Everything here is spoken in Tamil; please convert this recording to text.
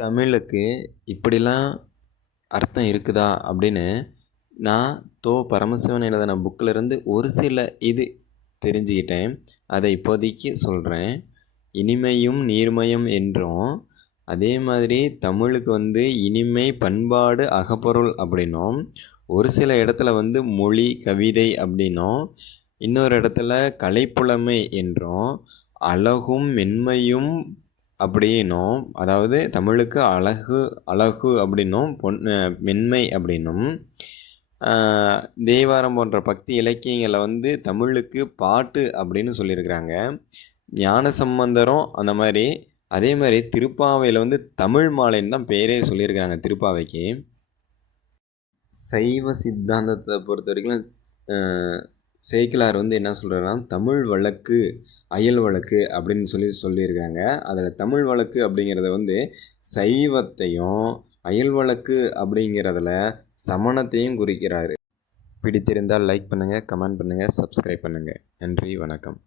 தமிழுக்கு இப்படிலாம் அர்த்தம் இருக்குதா அப்படின்னு நான் தோ பரமசிவன் எழுதின புக்கில் இருந்து ஒரு சில இது தெரிஞ்சுக்கிட்டேன். அதை இப்போதைக்கு சொல்கிறேன் இனிமையும் நீர்மயம் என்றும் அதே மாதிரி தமிழுக்கு வந்து இனிமை பண்பாடு அகப்பொருள் அப்படின்னும் ஒரு சில இடத்துல வந்து மொழி கவிதை அப்படின்னும் இன்னொரு இடத்துல கலைப்புலமை என்றும் அழகும் மென்மையும் அப்படின்னும் அதாவது தமிழுக்கு அழகு அழகு அப்படின்னும் பொன் மென்மை அப்படின்னும் தேவாரம் போன்ற பக்தி இலக்கியங்களில் வந்து தமிழுக்கு பாட்டு அப்படின்னு சொல்லியிருக்கிறாங்க. ஞான சம்பந்தரும் அந்த மாதிரி அதே மாதிரி திருப்பாவையில் வந்து தமிழ் மாலைன்னு தான் பேரே சொல்லியிருக்கிறாங்க திருப்பாவைக்கு. சைவ சித்தாந்தத்தை பொறுத்த வரைக்கும் சேக்கிலார் வந்து என்ன சொல்கிறாருன்னா தமிழ் வழக்கு அயல் வழக்கு அப்படின்னு சொல்லி சொல்லியிருக்காங்க. அதில் தமிழ் வழக்கு அப்படிங்கிறத வந்து சைவத்தையும் அயல் வழக்கு அப்படிங்கிறதுல சமணத்தையும் குறிக்கிறாரு. பிடித்திருந்தால் லைக் பண்ணுங்கள் கமெண்ட் பண்ணுங்கள் சப்ஸ்கிரைப் பண்ணுங்கள் நன்றி வணக்கம்.